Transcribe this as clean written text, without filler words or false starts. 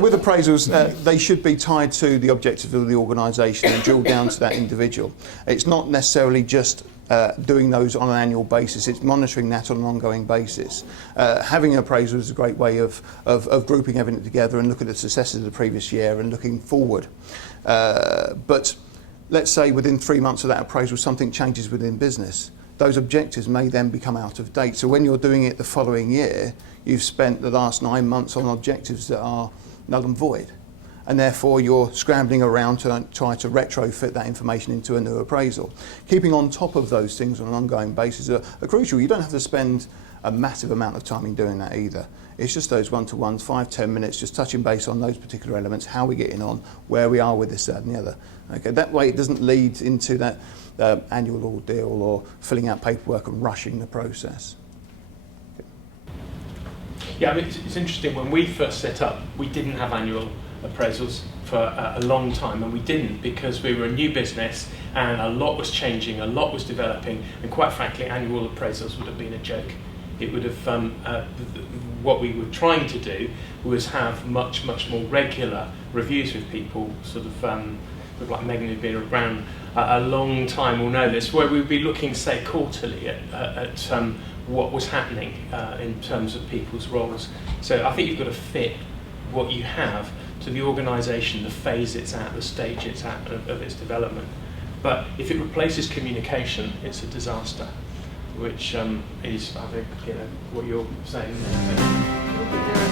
with appraisals, they should be tied to the objectives of the organisation and drill down to that individual. It's not necessarily just doing those on an annual basis, it's monitoring that on an ongoing basis. Having an appraisal is a great way of grouping everything together and looking at the successes of the previous year and looking forward. But let's say within 3 months of that appraisal something changes within business. Those objectives may then become out of date. So when you're doing it the following year, you've spent the last 9 months on objectives that are null and void. And therefore you're scrambling around to try to retrofit that information into a new appraisal. Keeping on top of those things on an ongoing basis are crucial. You don't have to spend a massive amount of time in doing that either. It's just those one-to-ones, 5-10 minutes, just touching base on those particular elements, how we're getting on, where we are with this, that and the other. Okay, that way it doesn't lead into that annual ordeal or filling out paperwork and rushing the process. Yeah, I mean, it's interesting, when we first set up, we didn't have annual appraisals for a long time, and we didn't because we were a new business and a lot was changing, a lot was developing, and quite frankly annual appraisals would have been a joke. It would have, what we were trying to do was have much more regular reviews with people, sort of like Megan, who'd been around a long time, will know this, where we'd be looking, say, quarterly at what was happening in terms of people's roles. So I think you've got to fit what you have to the organisation, the phase it's at, the stage it's at of its development. But if it replaces communication, it's a disaster, which is, I think, what you're saying there.